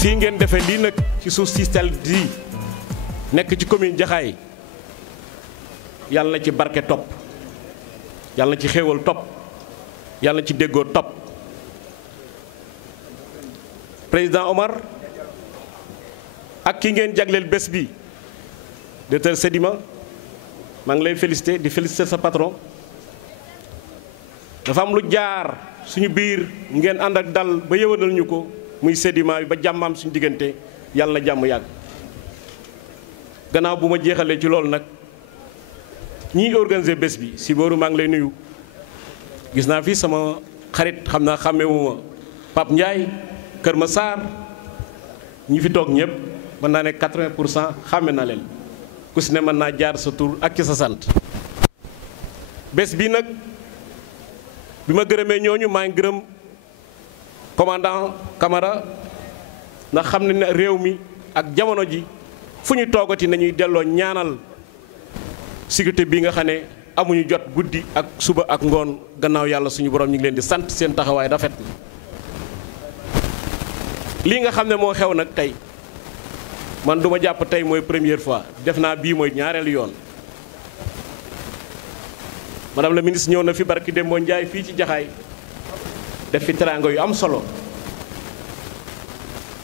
fii ngeen defee lii nag ci suuf si sell di nekk ci commune Jaxaay yàlla na ci barke topp yàlla na ci xéewal topp yàlla na ci déggoo topp président Omar ak ki ngeen jagleel bés bi docteur Sedima maa ngi lay félicité di félicité sa patron dafa am lu jaar suñu biir ngeen ànd ak dal ba yëwanal ñu ko muy Sedima bi ba jàmmaam suñu diggante yàlla na jàmm yàgg gannaaw bu ma jeexalee ci loolu nag ñiy organiser bés bi si booru maa ngi lay nuyu gis naa fi sama xarit xam naa xàmmewuma Pape Ndiaye Kër Massar ñi fi toog ñëpp mën naa ne 80% xàmme na leen ku si ne mën naa jaar sa tur ak ci sa sant bés bi nag bi ma gërëmee ñooñu maa ngi gërëm commandant Camara ndax xam ne réew mi ak jamono ji fu ñu toogati nañuy delloo ñaanal sécurité bi nga xam ne amuñu jot guddi ak suba ak ngoon gannaaw yàlla suñu borom ñu ngi leen di sant seen taxawaay rafet na lii nga xam ne moo xew nag tey man duma jàpp tey mooy première fois def naa bii mooy ñaareelu yoon madame la ministre ñëw na fi barki Dembo Ndiaye fii ci Jaxaay def fi teraanga yu am solo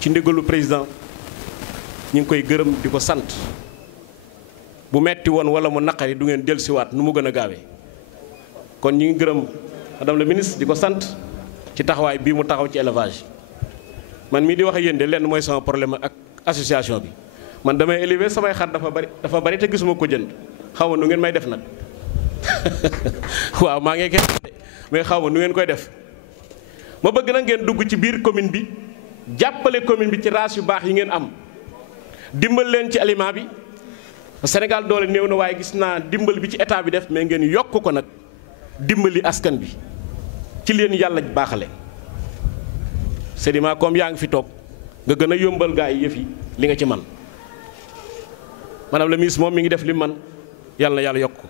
ci ndigalu président ñu ngi koy gërëm di ko sant bu metti woon wala mu naqari du ngeen dellusiwaat nu mu gën a gaawee kon ñu ngi gërëm madame la ministre di ko sant ci taxawaay bii mu taxaw ci élevage man mii di wax ak yéen de lenn mooy sama problème ak association bi man damay élever samay xar dafa bari te gisuma ko jënd xaw ma nu ngeen may def nag waaw maa ngi kenn mais xaw ma nu ngeen koy def ma bëgg na ngeen dugg ci biir commune bi jàppale commune bi ci race yu baax yi ngeen am dimbal leen ci aliment bi Sénégal doole néew na waaye gis naa dimbal bi ci état bi def mais ngeen yokk ko nag dimbali askan bi ci leen yàlla baaxale Sedima comme yaa ngi fi toog nga gën a yombal gaa yi yëf yi li nga ci man madame la ministre moom mi ngi def li man yàlla na yàlla yokk ko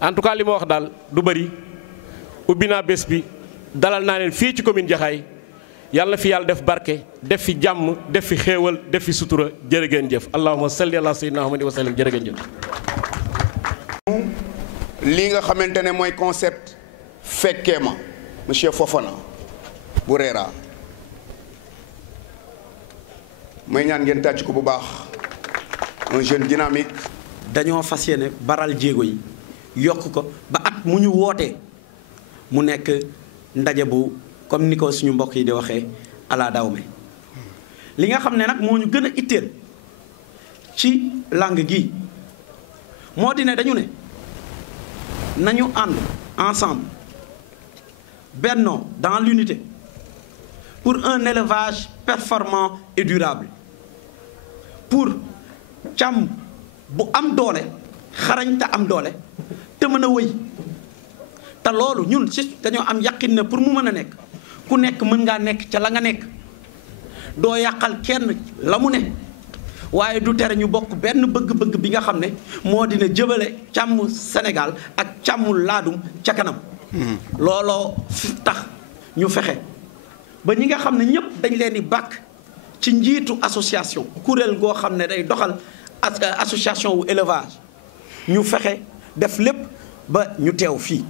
en tout cas li ma wax daal du bëri ubbi naa bés bi dalal naa leen fii ci commune Jaxaay yàlla na fi yàlla def barke def fi jàmm def fi xéewal def fi sutura jërë ngeen jëf allahumma salli ala sayyidina Muhammadin wa sallam jërë ngeen jëf. li nga xamante ne mooy concept fekkee ma monsieur Fofana bu Reera may ñaan ngeen tàcc ko bu baax un jeune dynamique. dañoo fas yéene baral jéego yi yokk ko ba at mu ñu wootee mu nekk ndaje bu comme ni ko suñu mbokk yi di waxee ala dawme li nga xam ne nag moo ñu gën a itteel ci langue gi moo di ne dañu ne nañu ànd ensemble bennoo dans l'unité pour un élevage performant et durable pour càmm bu am doole xarañ te am doole te mën a wëy te loolu ñun ci dañoo am yaqin ne pour mu mën a nekk ku nekk mën ngaa nekk ca la nga nekk doo yàqal kenn la mu ne waaye du tere ñu bokk benn bëgg-bëgg bi nga xam ne moo dina jëbale càmm Sénégal ak càmmu laadum ca kanam looloo tax ñu fexe ba ñi nga xam ne ñëpp dañ leen di bàkk ci njiitu association kuréel goo xam ne day doxal association wu élevage ñu fexe def lépp ba ñu teew fii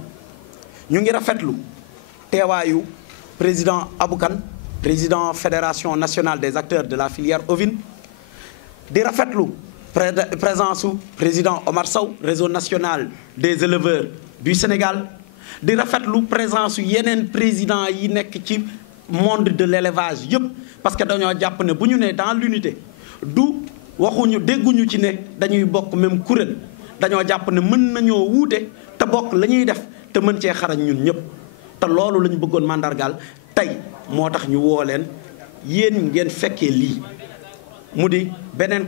ñu ngi rafetlu teewaayu président Abou Kane président fédération nationale des acteurs de la filière ovine di rafetlu présence su président Omar Sow réseau national des éleveurs du Sénégal di rafetlu présence su yeneen président yi nekk ci monde de l'élevage yëpp parce que dañoo jàpp ne bu ñu nee dans l'unité du waxuñu dégguñu ci ne dañuy bokk même kuréel dañoo jàpp ne mën nañoo wuute te bokk la ñuy def te mën cee xarañ ñun ñëpp te loolu la ñu bëggoon mandargaal tey moo tax ñu woo leen yéen ngeen fekkee lii mu di beneen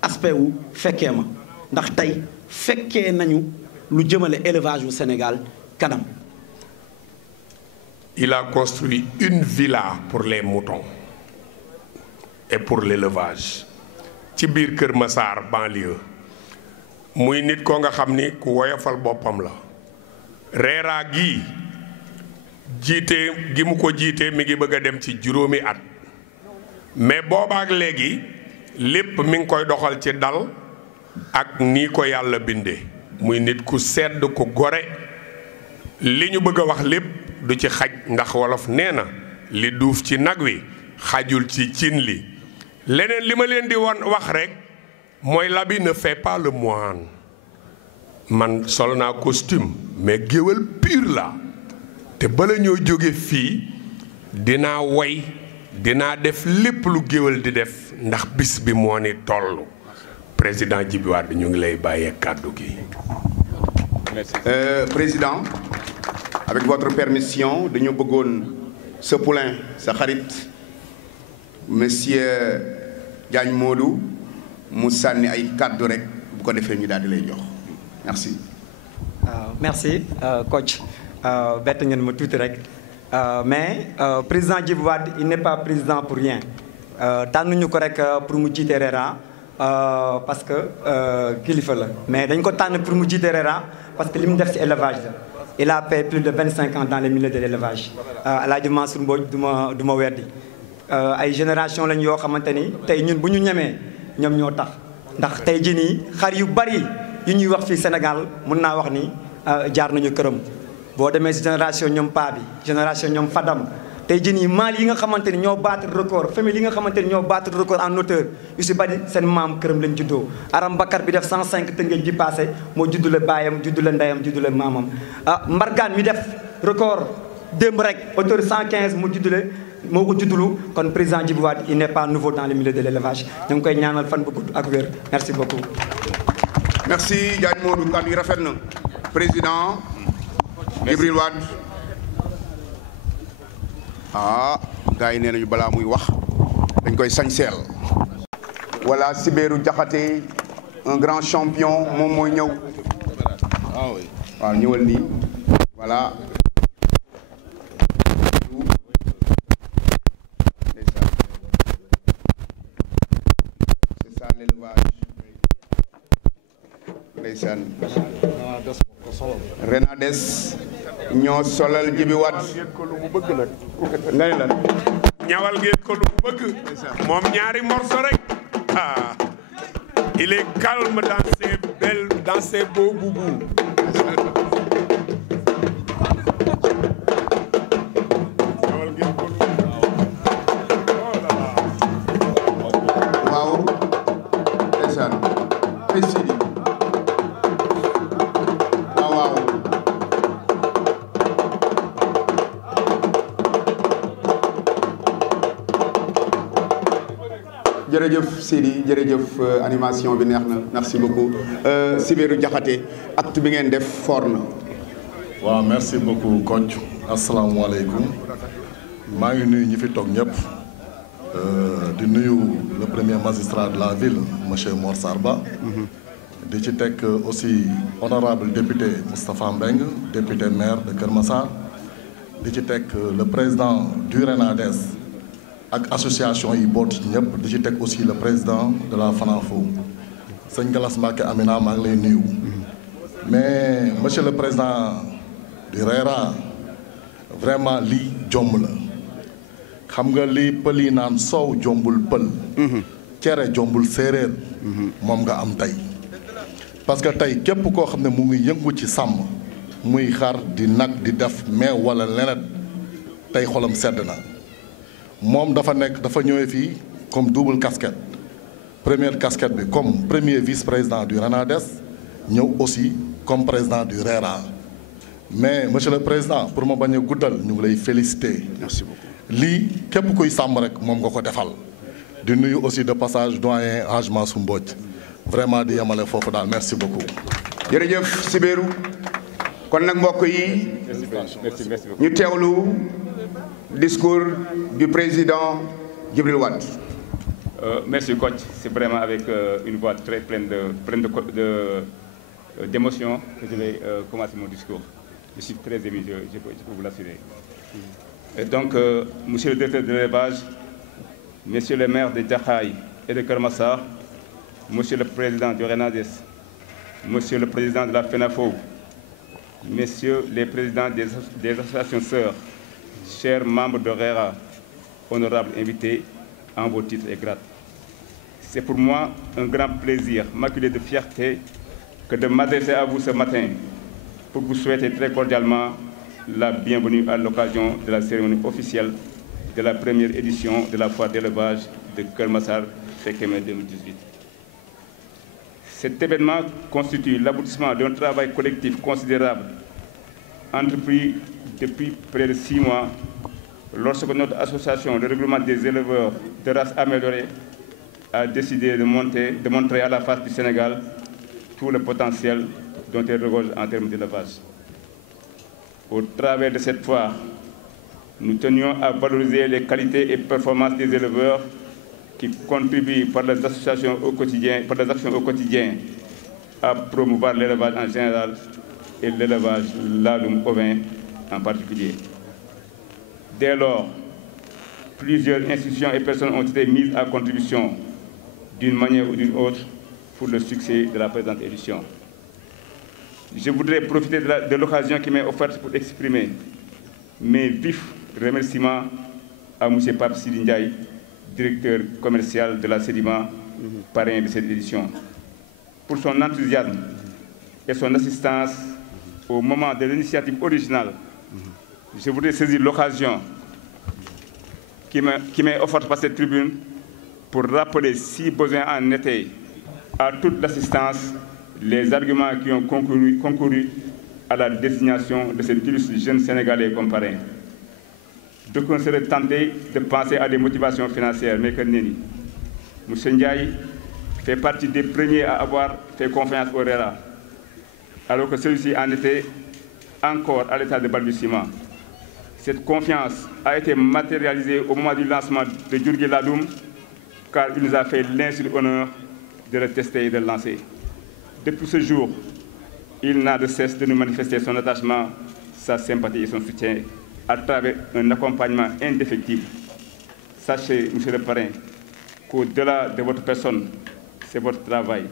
aspect wu fekkee ma ndax tey fekkee nañu lu jëmale élevage wu Sénégal kanam. Il a construit une villa pour les moutons et pour l'élevage ci biir Kër Massar banlieue muy nit ko nga xam ni ku woyofal boppam la Reera gii jiite gi mu ko jiite mi ngi bëgg a dem ci juróomi at mais boobaak léegi lépp mi ngi koy doxal ci dal ak nii ko yàlla bindee muy nit ku sedd ku gore. li ñu bëgg a wax lépp du ci xaj ndax wolof nee na li duuf ci nag wi xajul ci cin li. leneen li ma leen di wax rek mooy l'habit ne fait pas le moine. man sol naa costume mais géwél pur la te bala ñoo jóge fii dinaa woy dinaa def lépp lu géwél di def ndax bis bi moo ni toll. président Djiby Wade ñu ngi lay bàyyee kàddu gi. Président, avec votre permission dañu bëggoon sa poulain sa xarit monsieur Diagne Modou mu sànni ay kàddu rek bu ko defee ñu daal di lay jox merci. Merci coach bett ngeen ma tuuti rek mais président Djiby Wade il n'est pas président pour rien tànnuñu ko rek pour mu jiite RERA parce que kilifa la mais dañ ko tànn pour mu jiite RERA parce que li mu def ci élevage la. il a fait plus de 25 ans dans les milieux de l'élevage. Alaaji Mansour Mbodj du ma weddi ay génération lañ yoo xamante ni tey ñun bu ñu ñemee ñoom ñoo tax ndax tey jii nii xar yu bari yu ñuy wax fii Sénégal mun naa wax ni jaar nañu këram. boo demee si génération ñoom Paa bi génération ñoom Fadam tey jii nii maal yi nga xamante ni ñoo battre record famille yi nga xamante ni ñoo battre record en hauteur yu si bari seen maam këram lañ juddoo. Aram Bakar bi def 105 tëngéej bi passé moo juddule baayam juddule ndeyam juddule maamam Mbargaan mi def record démb rek hauteur 115 mu juddule moo ko juddulu kon président Djiby Wade il n'est pas nouveau dans le milieu de l'élevage ñu ngi koy ñaanal fan bu gudd ak wér merci beaucoup. merci Diagne Modou kàddu yi rafet na président Djibril Wade. gars yi nee nañu balaa muy wax dañ koy sañseel. voilà Sibéru Diakhaté un grand champion moom mooy ñëw. waaw ñëwal nii voilà. c'est ça l'élevage. ndeysaan. Renades ñoo solal Djiby Wade. nga ne lan. ñawal ngeen ko lu bëgg. moom ñaari morceau rek. il est calme dans ses beaux boubous. waaw. ndeysaan. ay Sidi. waaw. jërëjëf Sidi jërëjëf animation bi neex na merci beaucoup Sibéru Diakhaté acte bi ngeen def fort na. waaw merci beaucoup coach asalaamaaleykum maa ngi nuyu ñi fi toog ñëpp di nuyu le premier magistrat de la ville monsieur Mor Sarba di ci teg aussi honorable député Moustapha Mbeng député maire de Kër Massar di ci teg le président du RENADES ak association yi boot ñëpp di ci teg aussi le président de la FANAFO sëñ Galas Mbacké Amina maa ngi lay nuyu mais monsieur le président du RERA vraiment lii jomb la xam nga lii pël yi naan soow jombul pël cere jombul séeréer moom nga am tey parce que tey képp koo xam ne mu ngi yëngu ci sàmm muy xar di nag di def meew wala leneen tey xolam sedd na moom dafa ñëwee fii comme double casquette première casquette bi comme premier vice-président du RENADES ñëw aussi comme président du RERA mais monsieur le président pour ma bañ a guddal ñu ngi lay féliciter. merci beaucoup lii képp kuy sàmm rek moom nga ko defal di nuyu aussi de passage doyen Hadj Mansour Mbodj vraiment di yemale foofu daal merci beaucoup. jërëjëf Sibéru kon nag mbokk yi ñu teewlu discours du président Djibril Wade. Merci coach, c'est vraiment avec une voix très pleine d'émotion que je vais commencer mon discours. Je suis très ému, je peux vous l'assurer. Et donc, monsieur le directeur de l'élevage, monsieur le maire de Jaxaay et de Kër Massar, monsieur le président du RENADES, monsieur le président de la FENAFO, messieurs les présidents des associations sœurs, chers membres de RERA, honorables invités, en vos titres et grades. C'est pour moi un grand plaisir, maculé de fierté, que de m'adresser à vous ce matin pour vous souhaiter très cordialement la bienvenue à l'occasion de la cérémonie officielle de la première édition de la foire d'élevage de Keur Massar Fekeme 2018. Cet événement constitue l'aboutissement d'un travail collectif considérable entrepris depuis près de 6 mois lorsque notre association de regroupement des éleveurs de races améliorées a décidé de montrer à la face du Sénégal tout le potentiel dont elle regorge en termes d'élevage. Au travers de cette foire, nous tenions à valoriser les qualités et performances des éleveurs qui contribuent par les actions au quotidien à promouvoir l'élevage en général et l'élevage ladoum ovin en particulier. Dès lors, plusieurs institutions et personnes ont été mises à contribution d'une manière ou d'une autre pour le succès de la présente édition. Je voudrais profiter de l'occasion qui m'est offerte pour exprimer mes vifs remerciements à M. Pape Sidi Ndiaye, directeur commercial de la Sedima, parrain de cette édition, pour son enthousiasme et son assistance au moment de l'initiative originale. Je voudrais saisir l'occasion qui m'est offerte par cette tribune pour rappeler, si besoin en était, à toute l'assistance, les arguments qui ont concouru à la désignation de cet illustre jeune Sénégalais comme parrain. D'aucuns seraient tentés de penser à des motivations financières, mais que nenni. M. Ndiaye fait partie des premiers à avoir fait confiance au RERA, alors que celui-ci en était encore à l'état de balbutiement. Cette confiance a été matérialisée au moment du lancement de Djurgui Ladoum, car il nous a fait l'insigne honneur de le tester et de le lancer. Depuis ce jour, il n'a de cesse de nous manifester son attachement, sa sympathie et son soutien à travers un accompagnement indéfectible. Sachez, monsieur le parrain, qu'au-delà de votre personne, c'est votre travail,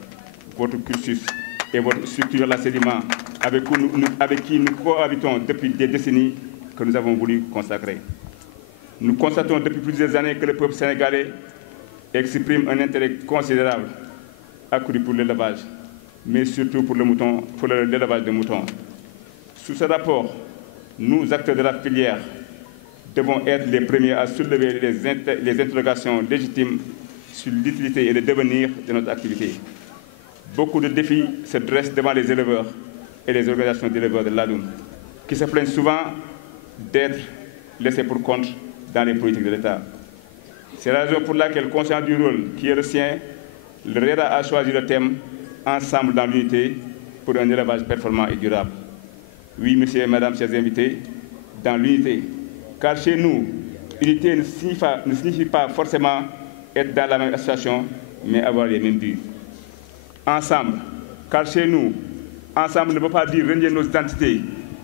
votre cursus et votre structure, la Sedima, avec qui nous cohabitons depuis des décennies, que nous avons voulu consacrer. Nous constatons depuis plusieurs années que le peuple sénégalais exprime un intérêt considérable accru pour l'élevage, mais surtout pour l'élevage de moutons. Sous ce rapport, nous, acteurs de la filière, devons être les premiers à soulever les interrogations légitimes sur l'utilité et le devenir de notre activité. Beaucoup de défis se dressent devant les éleveurs et les organisations d'éleveurs de l'Adoum, qui se plaignent souvent d'être laissés pour compte dans les politiques de l'État. C'est la raison pour laquelle, conscient du rôle qui est le sien, le RERA a choisi le thème « Ensemble dans l'unité pour un élevage performant et durable ». Oui, messieurs et madame, chers invités, dans l'unité. Car chez nous, unité ne signifie pas forcément être dans la même association, mais avoir les mêmes buts. Ensemble, car chez nous, ensemble ne veut pas dire renier nos identités,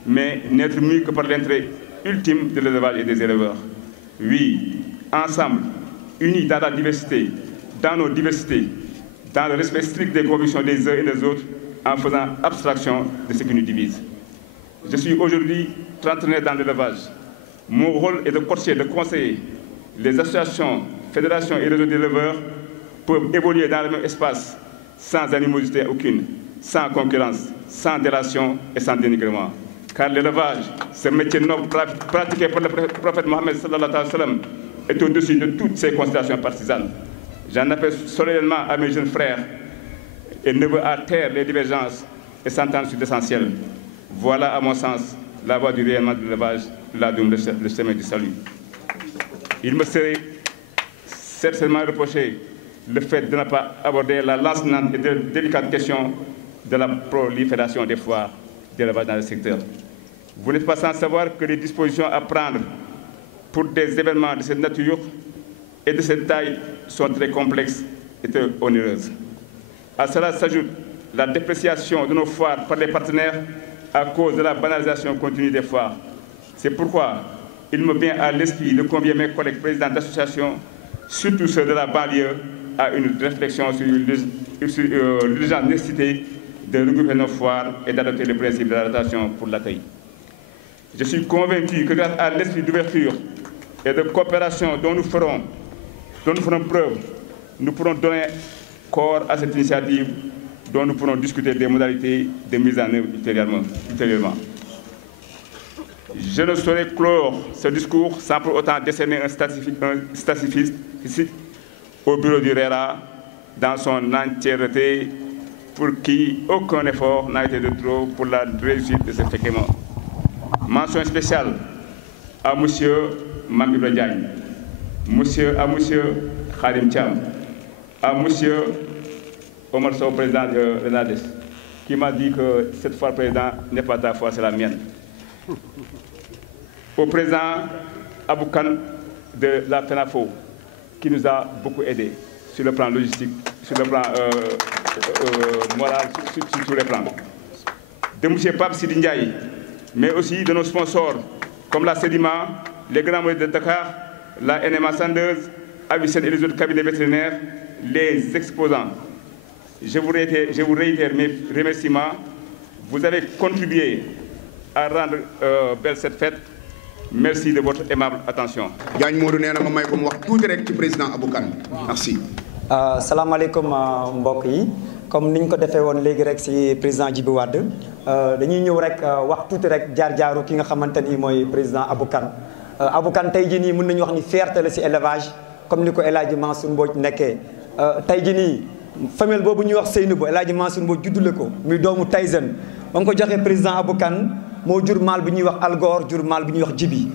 mais n'être mieux que par l'intérêt ultime de l'élevage et des éleveurs. Oui, ensemble, unis dans la diversité, dans nos diversités, dans le respect strict des convictions des uns et des autres, en faisant abstraction de ce qui nous divise. Je suis aujourd'hui trentenaire dans l'élevage. Mon rôle est de coacher, de conseiller. Les associations, fédérations et réseaux d'éleveurs peuvent évoluer dans le même espace sans animosité aucune, sans concurrence, sans délation et sans dénigrement. Car l'élevage, ce métier noble pratiqué par le prophète Mohammed sallallahu alayhi wa sallam, est au-dessus de toutes ces considérations partisanes. J'en appelle solennellement à mes jeunes frères et ne veux à terre les divergences et s'entendre sur l'essentiel. Voilà, à mon sens, la voie du rayonnement de l'élevage, le chemin du salut. Il me serait certainement reproché le fait de ne pas aborder la lancinante et délicate question de la prolifération des foires d'élevage dans le secteur. Vous n'êtes pas sans savoir que les dispositions à prendre pour des événements de cette nature et de cette taille sont très complexes et très onéreuses. À cela s'ajoute la dépréciation de nos foires par les partenaires à cause de la banalisation continue des foires. C'est pourquoi il me vient à l'esprit de convier mes collègues présidents d'associations, surtout ceux de la banlieue, à une réflexion sur l'urgente nécessité de regrouper nos foires et d'adopter le principe de la rotation pour l'accueil. Je suis convaincu que grâce à l'esprit d'ouverture et de coopération dont nous ferons dont nous ferons preuve, nous pourrons donner corps à cette initiative dont nous pourrons discuter des modalités de mise en œuvre ultérieurement. Je ne saurais clore ce discours sans pour autant décerner un statifique au bureau du RERA dans son entièreté, pour qui aucun effort n'a été de trop pour la réussite de ce FECEMA. Mention spéciale à M. Mambibra Diagne, à M. Khadim Thiam, à M. Omar Sow, président de l'ENADES, qui m'a dit que cette fois, président, n'est pas ta foi, c'est la mienne. Au président Aboukan de la FENAFO, qui nous a beaucoup aidés sur le plan logistique, sur le plan moral, sur tous les plans. De M. Pape Sidi Ndiaye, mais aussi de nos sponsors, comme la Sedima, les Grands Moyens de Dakar, la NMA Sandeuse, Avicenne et les autres cabinets vétérinaires, les exposants. Je vous réitère mes remerciements. Vous avez contribué à rendre belle cette fête. Merci de votre aimable attention. Diagne Modou nee na ma may ko mu wax tuuti rek ci président Aboukan. Merci. salaamaaleykum mbokk yi comme niñ ko defee woon léegi rek ci président Djiby Wade dañuy ñëw rek wax tuuti rek jaar-jaaru ki nga xamante ni mooy président Aboukan. Aboukan tey jii nii mën nañu wax ni fierté la ci élevage comme ni ko El Hadji Mansour Mbodj nekkee tey jii nii femelle boobu ñuy wax Seynabou El Hadji Mansour Mbodj juddule ko muy doomu Tyson ba nga ko joxee président Aboukan moo jur maal bi ñuy wax Algor jur maal bi ñuy wax Djiby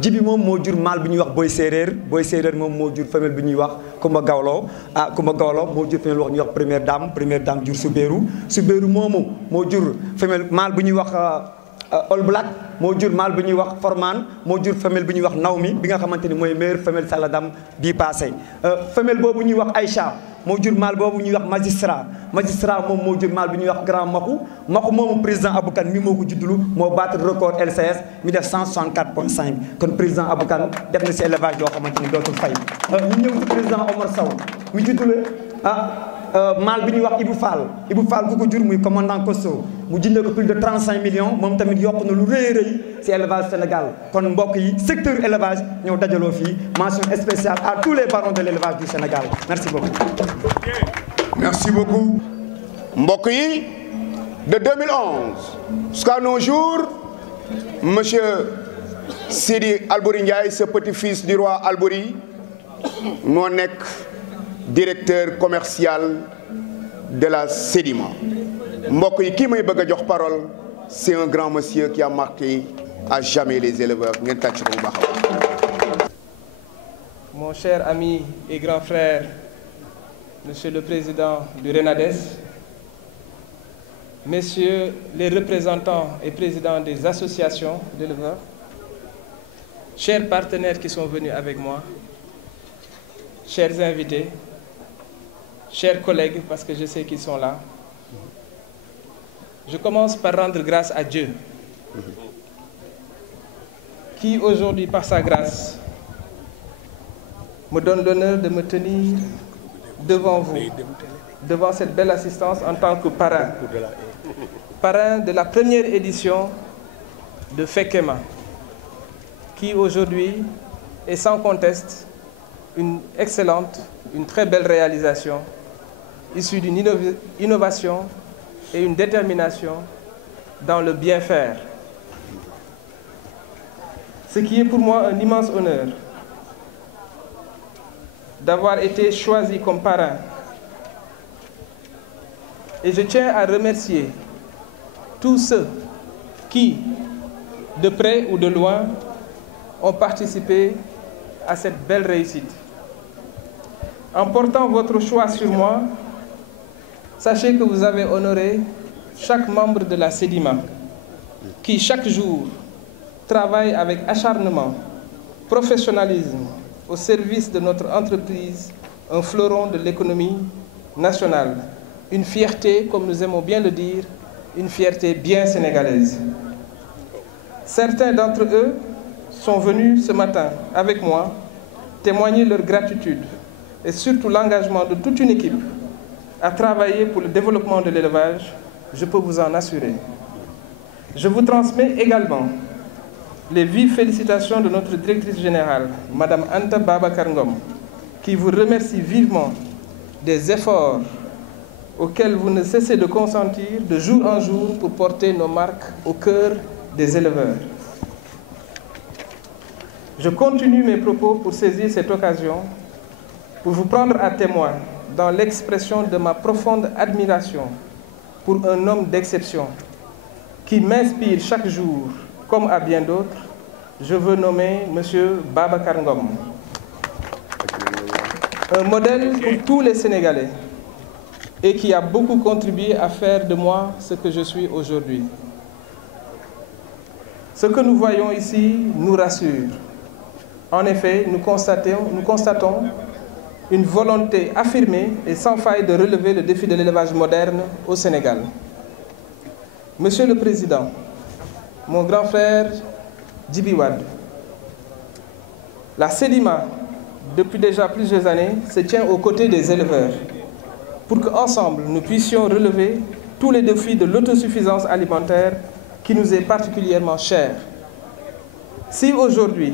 Djiby moom moo jur maal bi ñuy wax Boy Séeréer moom moo jur femelle bi ñuy wax Kumba Gawlo Kumba Gawlo moo jur femelle wax ñuy wax première dame jur Soubérou moomu moo jur femelle maal bi ñuy wax All Black moo jur maal bi ñuy wax Forman moo jur femelle bi ñuy wax Nawmi bi nga xamante ni mooy meilleure femelle Saladam bii passé femelle boobu ñuy wax Aïcha moo jur maal boobu ñuy wax magistrat moom moo jur maal bi ñuy wax grand maxu moomu président Aboukan mi moo ko juddulu moo battre record LCS mi def 164.5 kon président Aboukan def na si élevage yoo xamante ni dootul fay ñu ñëw ci président Omar Sow mi juddule maal bi ñuy wax Ibou Fall ku ko jur muy commandant Kosso mu jëndee ko plus de 35 millions moom tamit yokk na lu rëy ci élevage Sénégal kon mbokk yi secteur élevage ñëw dajaloo fii mention spéciale à tous les barons de l'élevage du Sénégal merci beaucoup. Merci beaucoup. mbokk yi de 2011 jusqu'à nos jours monsieur Sidi Albouri Ndiaye ce petit-fils du roi Albouri moo nekk directeur commercial de la Sedima mbokk yi kii may bëgg a jox parole c'est un grand monsieur qui a marqué à jamais les éleveurs ngeen tàcc ko bu baax a baax. Mon cher ami et grand frère monsieur le président du RENADES, messieurs les représentants et présidents des associations d'éleveurs, chers partenaires qui sont venus avec moi, chers invités, chers collègues, parce que je sais qu'ils sont là, je commence par rendre grâce à Dieu, qui aujourd'hui, par sa grâce, me donne l'honneur de me tenir devant vous, devant cette belle assistance en tant que parrain de la première édition de FECEMA, qui aujourd'hui est sans conteste une excellente, une très belle réalisation, issue d'une innovation et une détermination dans le bien faire. Ce qui est pour moi un immense honneur d'avoir été choisi comme parrain. Et je tiens à remercier tous ceux qui, de près ou de loin, ont participé à cette belle réussite. En portant votre choix sur moi, sachez que vous avez honoré chaque membre de la Sedima, qui chaque jour travaille avec acharnement, professionnalisme, au service de notre entreprise, un fleuron de l'économie nationale. Une fierté, comme nous aimons bien le dire, une fierté bien sénégalaise. Certains d'entre eux sont venus ce matin avec moi témoigner leur gratitude et surtout l'engagement de toute une équipe à travailler pour le développement de l'élevage, je peux vous en assurer. Je vous transmets également les vives félicitations de notre directrice générale, Madame Anta Babacar Ngom, qui vous remercie vivement des efforts auxquels vous ne cessez de consentir de jour en jour pour porter nos marques au cœur des éleveurs. Je continue mes propos pour saisir cette occasion pour vous prendre à témoin dans l'expression de ma profonde admiration pour un homme d'exception qui m'inspire chaque jour, comme à bien d'autres. Je veux nommer M. Babacar Ngom. Un modèle pour tous les Sénégalais et qui a beaucoup contribué à faire de moi ce que je suis aujourd'hui. Ce que nous voyons ici nous rassure. En effet, nous constatons une volonté affirmée et sans faille de relever le défi de l'élevage moderne au Sénégal. Monsieur le Président, mon grand frère Djibi Wade, la Sedima, depuis déjà plusieurs années, se tient aux côtés des éleveurs pour qu'ensemble, nous puissions relever tous les défis de l'autosuffisance alimentaire qui nous est particulièrement chère. Si aujourd'hui,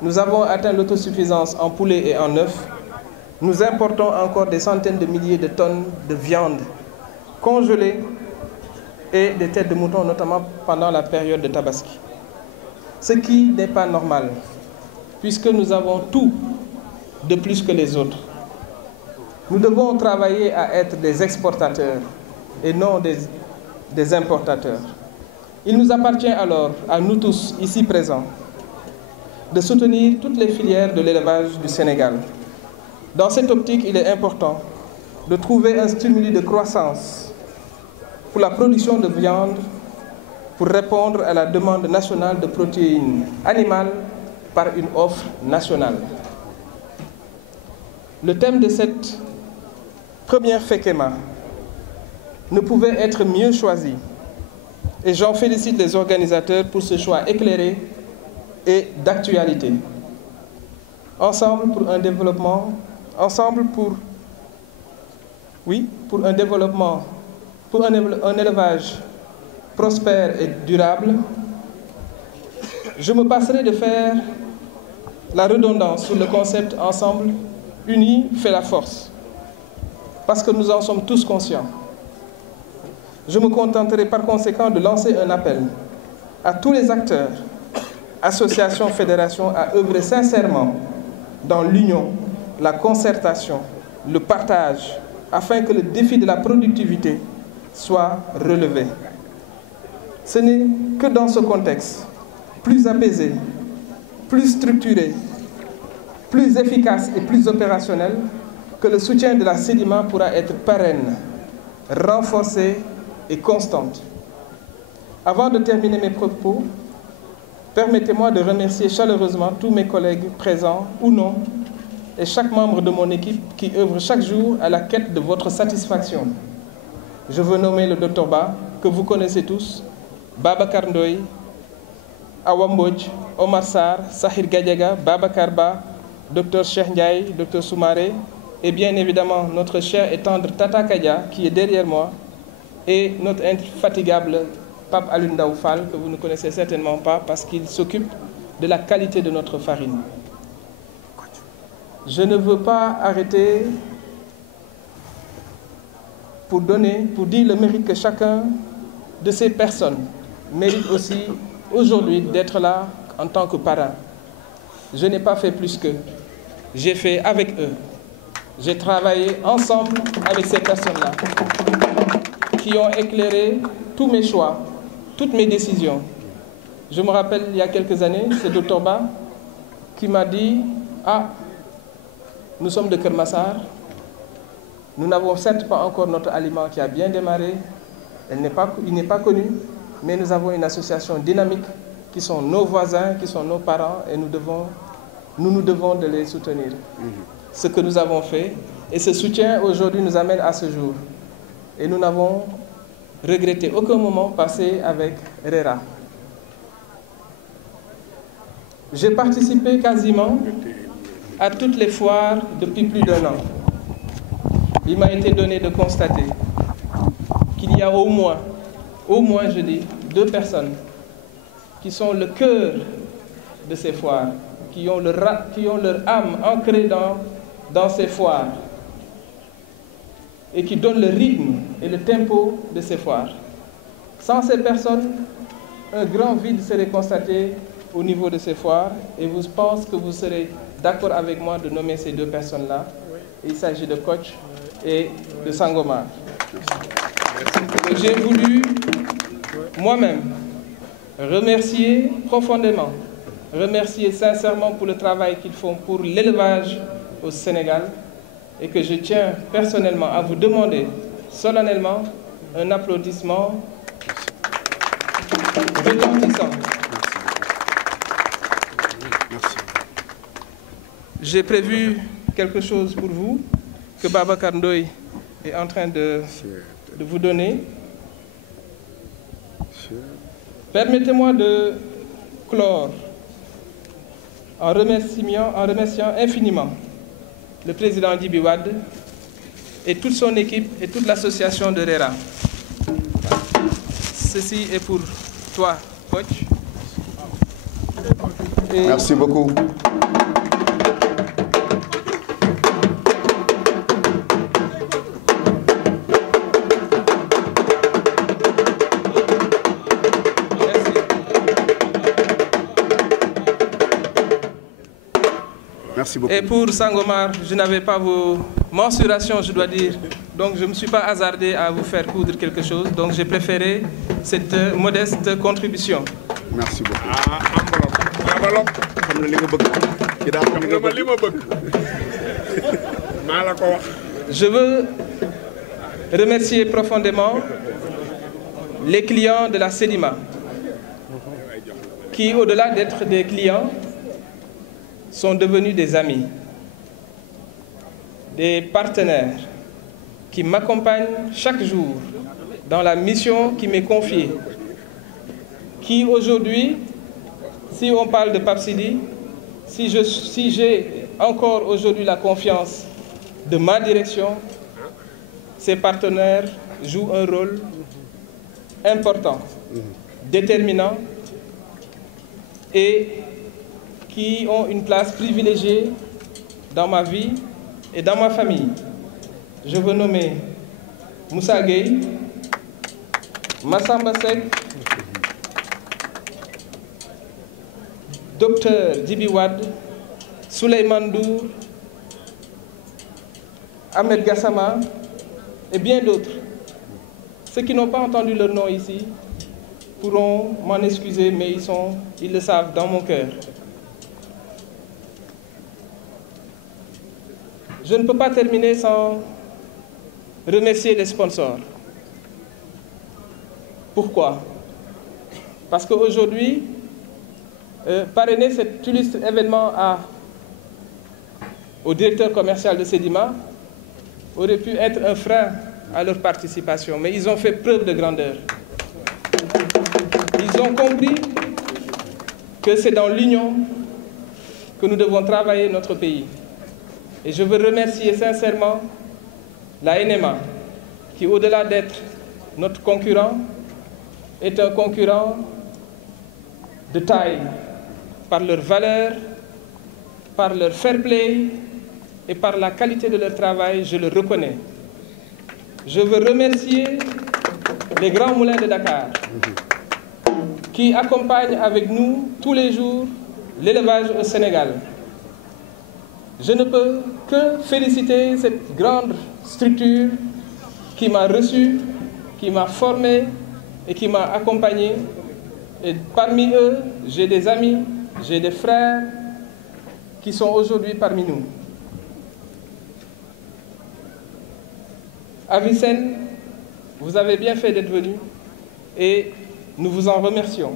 nous avons atteint l'autosuffisance en poulet et en œufs, nous importons encore des centaines de milliers de tonnes de viande congelée et des têtes de mouton, notamment pendant la période de Tabaski. Ce qui n'est pas normal, puisque nous avons tout de plus que les autres. Nous devons travailler à être des exportateurs et non des importateurs. Il nous appartient alors, à nous tous ici présents, de soutenir toutes les filières de l'élevage du Sénégal. Dans cette optique, il est important de trouver un stimuli de croissance pour la production de viande pour répondre à la demande nationale de protéines animales par une offre nationale. Le thème de cette première FECEMA ne pouvait être mieux choisi et j'en félicite les organisateurs pour ce choix éclairé et d'actualité. Ensemble pour un développement, pour un élevage prospère et durable, je me passerai de faire la redondance sur le concept « Ensemble, unis, fait la force », parce que nous en sommes tous conscients. Je me contenterai par conséquent de lancer un appel à tous les acteurs, associations, fédérations, à œuvrer sincèrement dans l'union, la concertation, le partage, afin que le défi de la productivité soit relevé. Ce n'est que dans ce contexte, plus apaisé, plus structuré, plus efficace et plus opérationnel, que le soutien de la Sedima pourra être pérenne, renforcé et constante. Avant de terminer mes propos, permettez-moi de remercier chaleureusement tous mes collègues présents ou non et chaque membre de mon équipe qui œuvre chaque jour à la quête de votre satisfaction. Je veux nommer le Dr Ba, que vous connaissez tous, Babacar Ndoye, Awa Mbodj, Omar Sarr, Sahir Gadiaga, Babacar Ba, Dr Cheikh Ndiaye, Dr Soumaré, et bien évidemment notre cher et tendre Tata Kadia qui est derrière moi, et notre infatigable Pape Alioune Ndao Fall, que vous ne connaissez certainement pas parce qu'il s'occupe de la qualité de notre farine. Je ne veux pas arrêter pour dire le mérite que chacun de ces personnes mérite aussi aujourd'hui d'être là en tant que parrain. Je n'ai pas fait plus qu'eux. J'ai fait avec eux. J'ai travaillé ensemble avec ces personnes-là qui ont éclairé tous mes choix, toutes mes décisions. Je me rappelle, il y a quelques années, c'est Dr Ba qui m'a dit « Ah, nous sommes de Keur Massar, nous n'avons certes pas encore notre aliment qui a bien démarré, il n'est pas connu, mais nous avons une association dynamique qui sont nos voisins, qui sont nos parents, et nous nous devons de les soutenir. » Ce que nous avons fait, et ce soutien aujourd'hui nous amène à ce jour. Et nous n'avons regretté aucun moment passé avec RERA. J'ai participé quasiment à toutes les foires depuis plus d'1 an. Il m'a été donné de constater qu'il y a au moins je dis, 2 personnes qui sont le cœur de ces foires, qui ont leur âme ancrée dans dans ces foires et qui donne le rythme et le tempo de ces foires. Sans ces personnes, un grand vide serait constaté au niveau de ces foires et je pense que vous serez d'accord avec moi de nommer ces deux personnes-là. Il s'agit de Kocc et de Sangomar. J'ai voulu moi-même remercier profondément, remercier sincèrement pour le travail qu'ils font pour l'élevage au Sénégal et que je tiens personnellement à vous demander solennellement un applaudissement retentissant. J'ai prévu quelque chose pour vous que Babacar Ndoye est en train de vous donner. Permettez-moi de clore en remerciant infiniment le président Djiby Wade et toute son équipe et toute l'association de RERA. Ceci est pour toi, Kocc. Merci beaucoup. Merci beaucoup. Et pour Sangomar, je n'avais pas vos mensurations, je dois dire. Donc je ne me suis pas hasardé à vous faire coudre quelque chose. Donc j'ai préféré cette modeste contribution. Merci beaucoup. Je veux remercier profondément les clients de la Sedima, qui, au-delà d'être des clients, sont devenus des amis, des partenaires qui m'accompagnent chaque jour dans la mission qui m'est confiée, qui aujourd'hui, si on parle de Pape Sidi, si j'ai encore aujourd'hui la confiance de ma direction, ces partenaires jouent un rôle important, déterminant et qui ont une place privilégiée dans ma vie et dans ma famille. Je veux nommer Moussa Gueye, Massamba Seck, Docteur Djiby Wade, Souleymane Ndour, Ahmed Gassama et bien d'autres. Ceux qui n'ont pas entendu leur nom ici pourront m'en excuser, mais ils le savent dans mon cœur. Je ne peux pas terminer sans remercier les sponsors. Pourquoi? Parce qu'aujourd'hui, parrainer cet illustre événement au directeur commercial de Sedima aurait pu être un frein à leur participation, mais ils ont fait preuve de grandeur. Ils ont compris que c'est dans l'union que nous devons travailler notre pays. Et je veux remercier sincèrement la NMA, qui, au-delà d'être notre concurrent, est un concurrent de taille, par leur valeur, par leur fair play et par la qualité de leur travail, je le reconnais. Je veux remercier les Grands Moulins de Dakar, qui accompagnent avec nous tous les jours l'élevage au Sénégal. Je ne peux que féliciter cette grande structure qui m'a reçu, qui m'a formé et qui m'a accompagné. Et parmi eux, j'ai des amis, j'ai des frères qui sont aujourd'hui parmi nous. Avicenne, vous avez bien fait d'être venu et nous vous en remercions.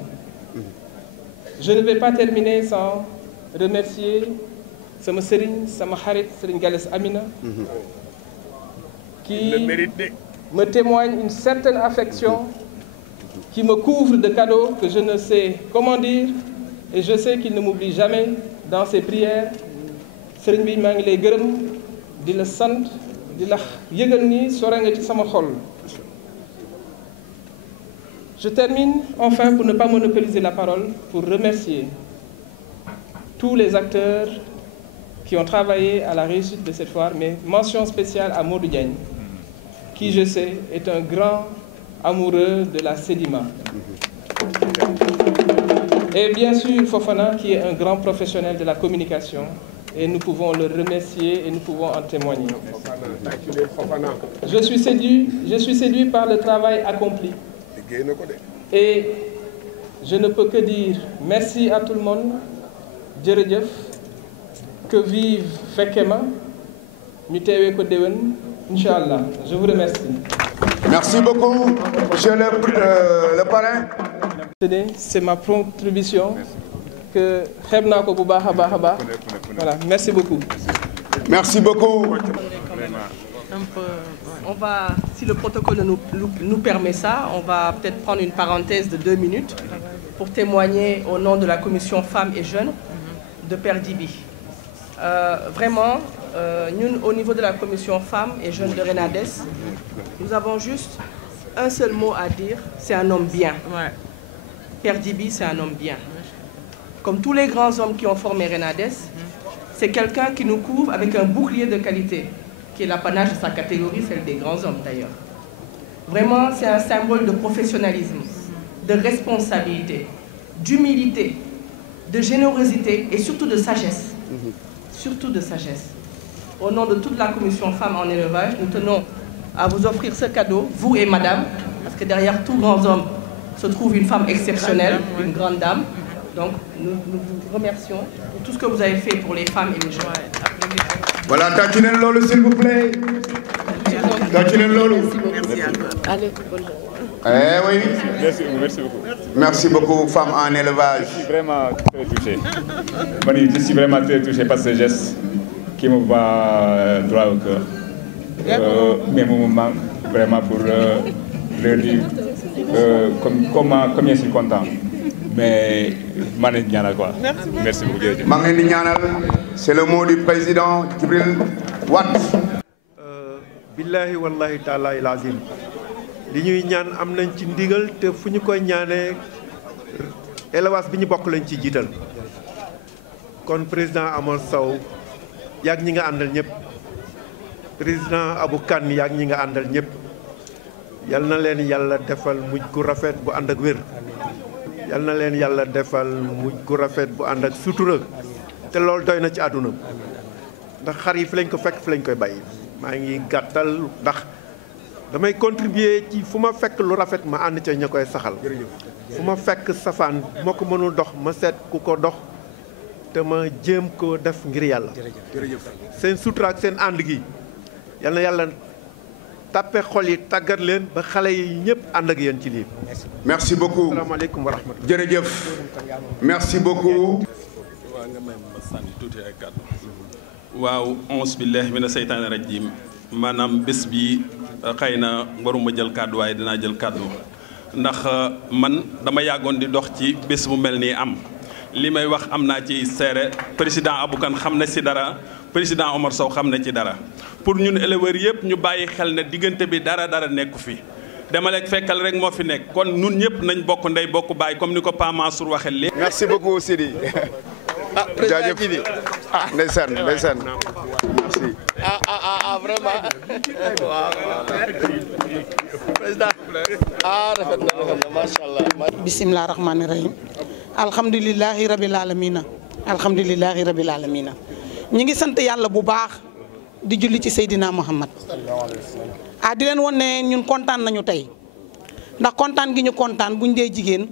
Je ne vais pas terminer sans remercier sama Serigne, sama Harit, Serigne Gales Amina, qui me témoigne une certaine affection, qui me couvre de cadeaux que je ne sais comment dire, et je sais qu'il ne m'oublie jamais dans ses prières. Serigne bi maa ngi lay gërëm di la sant di la yëgal ni sore nga ci sama xol. Je termine enfin, pour ne pas monopoliser la parole, pour remercier tous les acteurs qui ont travaillé à la réussite de cette foire, mais mention spéciale à Modou Diagne, qui, je sais, est un grand amoureux de la Sedima. Et bien sûr, Fofana, qui est un grand professionnel de la communication, et nous pouvons le remercier et nous pouvons en témoigner. Je suis séduit par le travail accompli. Et je ne peux que dire merci à tout le monde. Djeredjef, que vive Fekema, Mitewe Kodewen, Inch'Allah. Je vous remercie. Merci beaucoup, monsieur le parrain. C'est ma contribution. Que voilà, merci beaucoup. Merci beaucoup. On va, si le protocole nous permet ça, on va peut-être prendre une parenthèse de 2 minutes pour témoigner au nom de la commission femmes et jeunes de Père Djibi. Vraiment, nous, au niveau de la commission femmes et jeunes de Renades, nous avons juste un seul mot à dire, c'est un homme bien. Père Djibi, c'est un homme bien. Comme tous les grands hommes qui ont formé Renades, c'est quelqu'un qui nous couvre avec un bouclier de qualité, qui est l'apanage de sa catégorie, celle des grands hommes d'ailleurs. Vraiment, c'est un symbole de professionnalisme, de responsabilité, d'humilité, de générosité et surtout de sagesse. Surtout de sagesse. Au nom de toute la commission femmes en élevage, nous tenons à vous offrir ce cadeau, vous et madame, parce que derrière tout grand homme se trouve une femme exceptionnelle, une grande dame. Donc, nous vous remercions pour tout ce que vous avez fait pour les femmes et les jeunes. Voilà, Tachinen Lolo, s'il vous plaît. Tachinen Lolo. Allez, bonne journée. Oui. Merci beaucoup. Merci beaucoup, femmes en élevage. Je suis vraiment très touché. Je suis vraiment très touché par ce geste qui me va droit au cœur. Mais mon moment, vraiment pour leur dire combien je suis content. Mais quoi. Merci beaucoup. C'est le mot du président Djibril Watt. Billahi wallahi ta'ala il azim. Li ñuy ñaan am nañ ci ndigal te fu ñu koy ñaanee élevage bi ñu bokk lañ ci jiital. Kon président Amar Sow yaag ñi nga àndal ñëpp président Abou Kane yaag ñi nga àndal ñëpp yal na leen yàlla defal mujj gu rafet bu ànd ak wér. yal na leen yàlla defal mujj gu rafet bu ànd ak sutura te loolu doy na ci àdduna ndax xar yi fi lañ ko fekk fi lañ koy bàyyi maa ngi gàttal ndax damay contribuer ci fu ma fekk lu rafet ma ànd ca ña koy saxal fu ma fekk safaan moo ko mënul dox ma seet ku ko dox te ma jéem ko def ngir yàlla seen sutura ak seen ànd gi yal na yàlla tàppe xol yi tàggat leen ba xale yi ñëpp ànd ak yéen ci lii. merci beaucoup asalaamaaleykum wa rahmatulah. jërëjëf merci beaucoup. waaw nga may ma sànni tuuti ay kàddu. waaw ons billahi mina seytaani rajim maanaam bés bi xëy na waruma jël kàddu waaye dinaa jël kàddu ndax man dama yàggoon di dox ci bés bu mel nii am li may wax am naa ci seere président Abou Kane xam na si dara. président Omar Sow xam na ci dara pour ñun éleveurs yëpp ñu bàyyi xel ne diggante bi dara nekku fi dama lekk fekkal rek moo fi nekk kon ñun ñëpp nañ bokk ndey bokk bàyyi comme ni ko Pa Mansour waxee léegi. merci beaucoup Sidi. jaajëf ndeysaan ndeysaan merci. vraiment. président. rafet na macha allah. bisimilah rahmaani rahim. alhamdulilahi rabil alamina. alhamdulilahi rabil alamina. ñi ngi sant yàlla bu baax di julli ci Seydina Muhammad di leen won ne ñun kontaan nañu tey ndax kontaan gi ñu kontaan buñ dee jigéen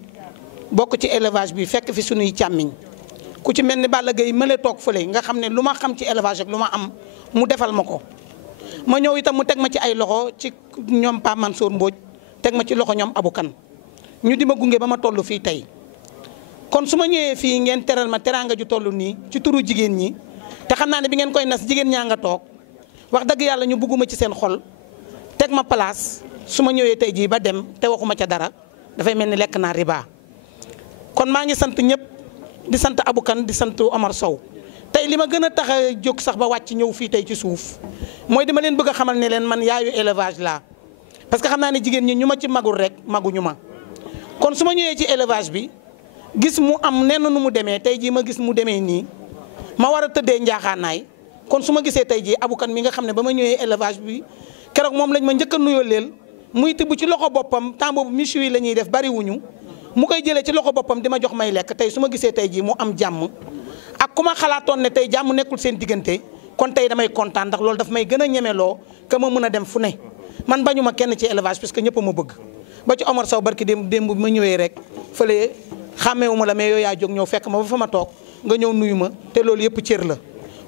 bokk ci élevage bi fekk fi sunuy càmmiñ ku ci mel ni Balla Gaye mële toog fële nga xam ne lu ma xam ci élevage ak lu ma am mu defal ma ko ma ñëw itam mu teg ma ci ay loxo ci ñoom Pa Mansour Mbodj teg ma ci loxo ñoom Abou Kane ñu di ma gunge ba ma toll fii tey kon su ma ñëwee fii ngeen teral ma teraanga ju toll nii ci turu jigéen ñi te xam naa ne bi ngeen koy nas jigéen ñaa nga toog wax dëgg yàlla ñu bugguma ci seen xol teg ma place su ma ñëwee tey jii ba dem te waxuma ca dara dafay mel ni lekk naa riba kon maa ngi sant ñëpp di sant Abou Kane di sant Omar Sow tey li ma gën a tax a jóg sax ba wàcc ñëw fii tey ci suuf mooy dama leen bëgg a xamal ne leen man yaayu élevage laa parce que xam naa ne jigéen ñi ñu ma ci magul rek maguñu ma kon su ma ñëwee ci élevage bi gis mu am nenn nu mu demee tey jii ma gis mu demee nii ma war a tëddee njaaxaanaay kon su ma gisee tey jii abukan mi nga xam ne ba ma ñëwee élevage bi keroog moom lañ ma njëkk a nuyoo leel muy tibb ci loxo boppam temps boobu michu yi la ñuy def bari wuñu mu koy jëlee ci loxo boppam di ma jox may lekk tey su ma gisee tey jii mu am jàmm ak ku ma xalaatoon ne tey jàmm nekkul seen diggante kon tey damay kontaan ndax loolu daf may gën a ñemeloo que ma mën a dem fu ne man bañu ma kenn ci élevage parce que ñëpp ma bëgg ba ci Omar Sow barki démb ma ñëwee rek fële xàmmeewu ma la mais yow yaa jóg ñëw fekk ma ba fa ma toog nga ñëw nuyu ma te loolu yëpp cër la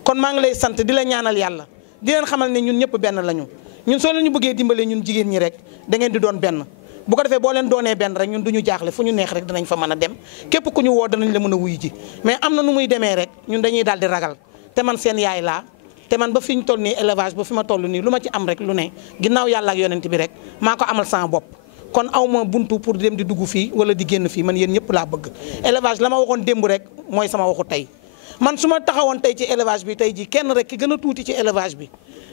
kon maa ngi lay sant di la ñaanal yàlla di leen xamal ne ñun ñëpp benn lañu ñun soo leen ñu bëggee dimbale ñun jigéen ñi rek da ngeen di doon benn bu ko defee boo leen doonee benn rek ñun du ñu jaaxle fu ñu neex rek danañ fa mën a dem képp ku ñu woo danañ la mën a wuyu ji mais am na nu muy demee rek ñun dañuy daal di ragal te man seen yaay laa te man ba fi ñu toll nii élevage ba fi ma toll nii lu ma ci am rek lu ne ginnaaw yàlla ak yonent bi rek maa ko amal sama bopp kon aw ma buntu pour dem di dugg fii wala di génn fii man yéen ñëpp laa bëgg élevage la ma waxoon démb rek mooy sama waxu tey man su ma taxawoon tey ci élevage bi tey ji kenn rek ki gën a tuuti ci élevage bi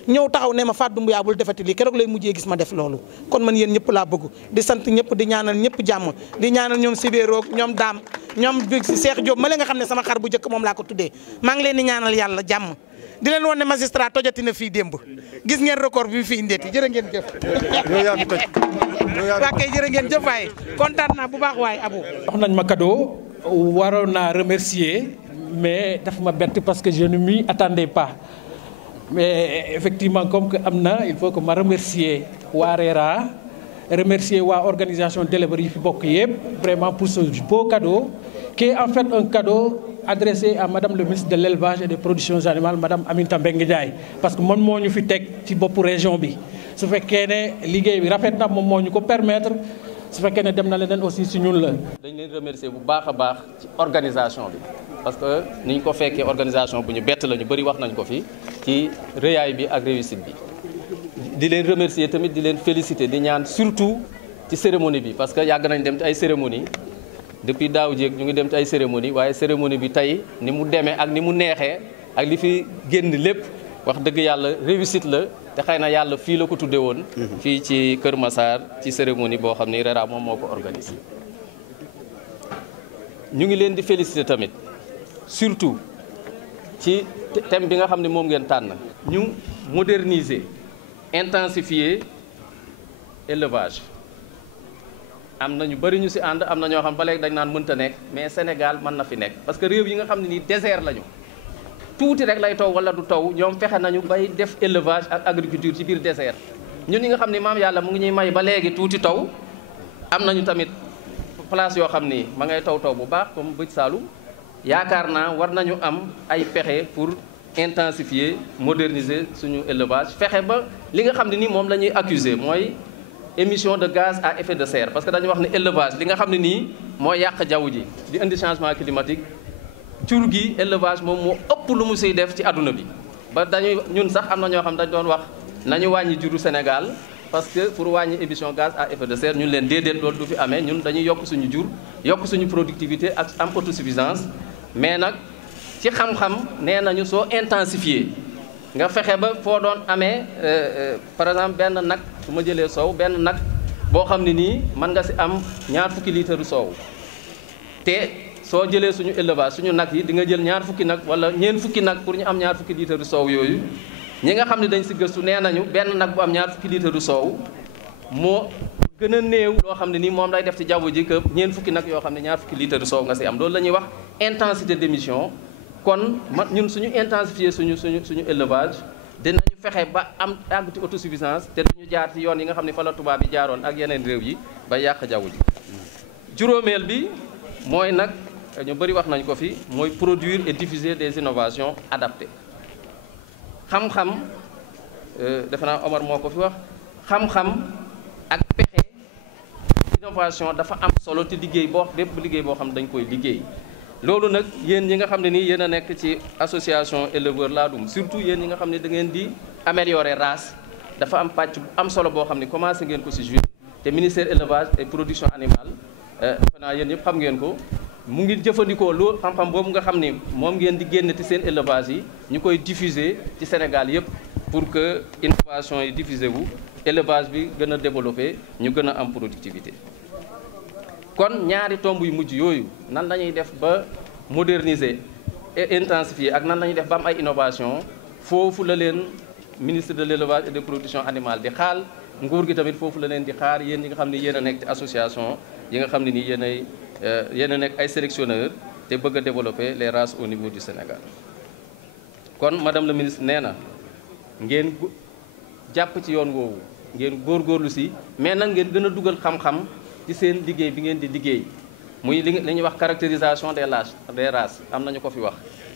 ñëw taxaw ne ma Fatou Doumbouya bul defati lii keroog lay mujjee gis ma def loolu kon man yéen ñëpp laa bëgg di sant ñëpp di ñaanal ñëpp jàmm di ñaanal ñoom Sibéro ñoom Daam ñoom bi Cheikh Diop ma leen nga xam ne sama xar bu njëkk moom laa ko tuddee maa ngi leen di ñaanal yàlla jàmm di leen woon ne magistrat tojati na fii démb gis ngeen record bi fi indeeti jërë ngeen jëf waa kay jërë ngeen jëf waaye kontaan naa bu baax waaye Abou wax nañ ma cadeau waroon naa remercier mais daf ma bett parce que je ne m'y attendais pas mais effectivement comme que am na il faut que ma remercier waa RERA remercier waa organisation d'éleveurs yi fi bokk yëpp vraiment pour ce beau cadeau qui est en fait un cadeau adressé à madame le ministre de l'élevage et des productions animales madame Aminata Mbengue Ndiaye parce que moom moo ñu fi teg ci boppu région bi su fekkee ne liggéey bi rafet na moom moo ñu ko permettre su fekkee ne dem na leneen aussi si ñun la. dañ leen remercier bu baax a baax ci organisation bi parce que ni ñu ko fekkee organisation bu ñu bett la ñu bëri wax nañ ko fi ci rëyaay bi ak réussite bi. di leen remercier tamit di leen féliciter di ñaan surtout ci cérémonie bi parce que yàgg nañ dem ci ay cérémonie depuis daaw jéeg ñu ngi dem ci ay cérémonie waaye cérémonie bi tey ni mu demee ak ni mu neexee ak li fi génn lépp wax dëgg yàlla réussite la te xëy na yàlla fii la ko tudde woon fii ci Kër Massar ci cérémonie boo xam ni RERA moom moo ko organisé ñu ngi leen di féliciter tamit surtout ci thème bi nga xam ne moom ngeen tànn ñu moderniser intensifier élevage am na ñu bëri ñu ci ànd am na ñoo xam ba léegi dañ naan mënta nekk mais Sénégal mën na fi nekk parce que réew yi nga xam ne nii désert lañu tuuti rek lay taw wala du taw ñoom fexe nañu bay def élevage ak agriculture ci biir désert ñun ñi nga xam ni maam yàlla mu ngi ñuy may ba léegi tuuti taw am nañu tamit place yoo xam ni ma ngay taw bu baax comme bëj Saalum yaakaar naa war nañu am ay pexe pour intensifier moderniser suñu élevage fexe ba li nga xam ne nii moom la ñuy accuser mooy émission de gaz à effet de serre parce que dañu wax ne élevage li nga xam ne nii mooy yàq jaww ji di indi changement climatique jur gi élevage moom moo ëpp lu mu siy def ci àdduna bi ba dañuy ñun sax am na ñoo xam dañ doon wax nañu wàññi juru Sénégal parce que pour wàññi émission gaz à effet de serre ñun leen déedéet loolu du fi amee ñun dañuy yokk suñu jur yokk suñu productivité ak am autosuffisance mais nag ci xam-xam nee nañu soo intensifier nga fexe ba foo doon amee par exemple benn nag su ma jëlee soow benn nag boo xam ne nii mën nga si am ñaar fukki litre soow te soo jëlee suñu élevage suñu nag yi di nga jël ñaar fukki nag wala ñeent fukki nag pour ñu am ñaar fukki litre soow yooyu ñi nga xam ne dañ si gëstu nee nañu benn nag bu am ñaar fukki litre soow moo gën a néew loo xam ne nii moom lay def ci jaww ji que ñeent fukki nag yoo xam ne ñaar fukki litre soow nga si am loolu la ñuy wax intensité d'émission kon ñun suñu intensifier suñu élevage dinañu fexe ba am àgg ci autosuffisance te duñu jaar ci yoon yi nga xam ne fa la tubaab yi jaaroon ak yeneen réew yi ba yàq jaww ji juróomeel bi mooy nag ñu bëri wax nañ ko fi mooy produire et diffuser des innovations adaptées xam-xam defe naa Omar moo ko fi wax xam-xam ak pexe innovation dafa am solo te liggéey boo bépp liggéey boo xam dañ koy liggéey loolu nag yéen ñi nga xam ne nii yéen a nekk ci association éleveur Ladoum surtout yéen ñi nga xam ne da ngeen di améliorer race dafa am pàcc bu am solo boo xam ne commencé ngeen ko ci juillet te ministère élevage et production animale defe naa yéen ñëpp xam ngeen ko mu ngi jëfandikoo loolu xam-xam boobu nga xam ni moom ngeen di génn ci seen élevage yi ñu koy diffuser ci Sénégal yëpp pour que innovation yi diffuser wu élevage bi gën a développé ñu gën a am productivité kon ñaari tomb yu mujj yooyu nan lañuy def ba moderniser intensifier ak nan la ñuy def ba am ay innovation foofu la leen ministre de l'élevage et de production animale di xaal nguur gi tamit foofu la leen di xaar yéen ñi nga xam ne yéen a nekk ci association yi nga xam ne nii yéen a nekk ay sélectionneurs te bëgg a développer les races au niveau du Sénégal. kon madame la ministre nee na ngeen jàpp ci yoon woowu ngeen góorgóorlu si mais nag ngeen gën a dugal xam-xam ci seen liggéey bi ngeen di liggéey muy li ñuy wax caractérisation des races am nañu ko fi wax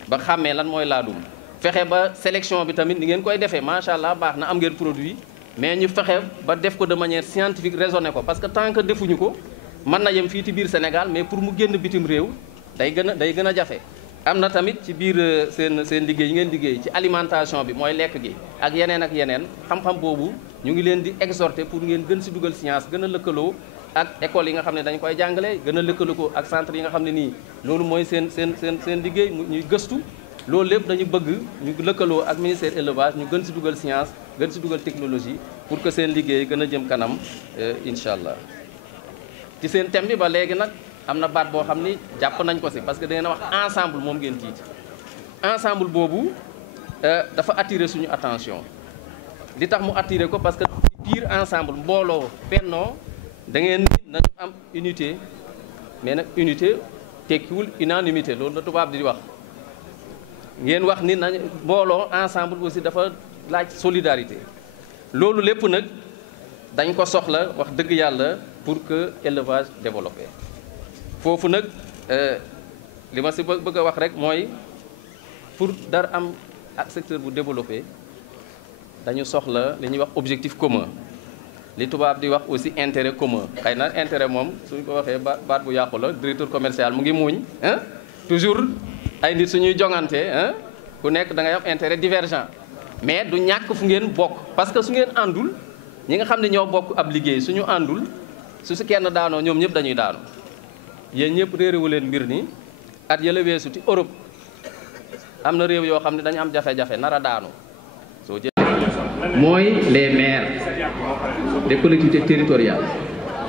ba xàmmee lan mooy laadum fexe ba sélection bi tamit ni ngeen koy defee macha allah baax na am ngeen produit mais ñu fexe ba def ko de manière scientifique raisonné ko parce que tant que defuñu ko mën na yem fii ci biir Sénégal mais pour mu génn bitim réew day gën a jafe. am na tamit ci biir seen liggéey yi ngeen liggéey ci alimentation bi mooy lekk gi ak yeneen xam-xam boobu ñu ngi leen di exhorter pour ngeen gën si dugal science gën a lëkkaloo ak école yi nga xam ne dañ koy jàngale gën a lëkkaloo ko ak centre yi nga xam ne nii loolu mooy seen liggéey ñuy gëstu loolu lépp dañu bëgg ñu lëkkaloo ak ministère élevage ñu gën si dugal science gën si dugal technologie pour que seen liggéey gën a jëm kanam incha allah. ci seen thème bi ba léegi nag am na baat boo xam ni jàpp nañ ko si parce que da ngeen a wax ensemble moom ngeen tiit ensemble boobu dafa attirer suñu attention li tax mu attirer ko parce que biir ensemble mbooloo bennoo da ngeen ni nañu am unité mais nag unité tekkiwul unanimité loolu la tubaab di wax ngeen wax ni nañ mbooloo ensemble aussi dafa laaj solidarité loolu lépp nag dañ ko soxla wax dëgg yàlla pour que élevage développé foofu nag li ma si bëgg a wax rek mooy pour dara am ak secteur bu développé dañu soxla li ñuy wax objectif commun li tubaab di wax aussi intérêt commun xëy na intérêt moom suñ ko waxee baat bu yàqu la directeur commercial mu ngi muuñ toujours ay nit suñuy jongante ku nekk da ngay am intérêt divergent mais du ñàkk fu ngeen bokk parce que su ngeen àndul ñi nga xam ne ñoo bokk ab liggéey suñu àndul su kenn daanoo ñoom ñëpp dañuy daanu yéen ñëpp réeréwu leen mbir ni at yële weesu ci Europe am na réew yoo xam ne dañu am jafe-jafe nar a daanu soo jëlee mooy les maires des collectivités territoriales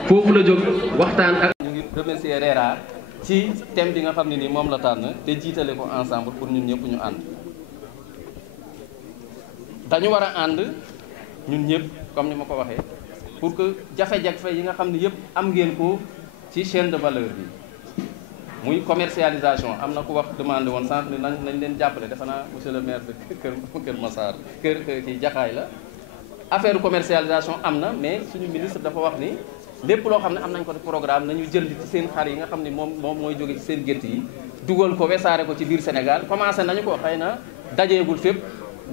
foofu la jóg waxtaan ak ñu ngi remercier RERA ci thème bi nga xam ne nii moom la tànn te jiitale ko ensemble pour ñun ñëpp ñu ànd dañu war a ànd ñun ñëpp comme ni ma ko waxee pour que jafe-jafe yi nga xam ne yëpp am ngeen ko ci chaîne de valeur bi muy commercialisation am na ku wax demandé woon sànq ni nañ leen jàppale defe naa monsieur le maire de Kër Massar kii Jaxaay la affaire commercialisation am na mais suñu ministre dafa wax ni lépp loo xam ne am nañ ko programme nañu jël ci seen xar yi nga xam ne moom mooy jóge ci seen gétt yi dugal ko wesaare ko ci biir Sénégal commencé nañu ko xëy na dajeegul fépp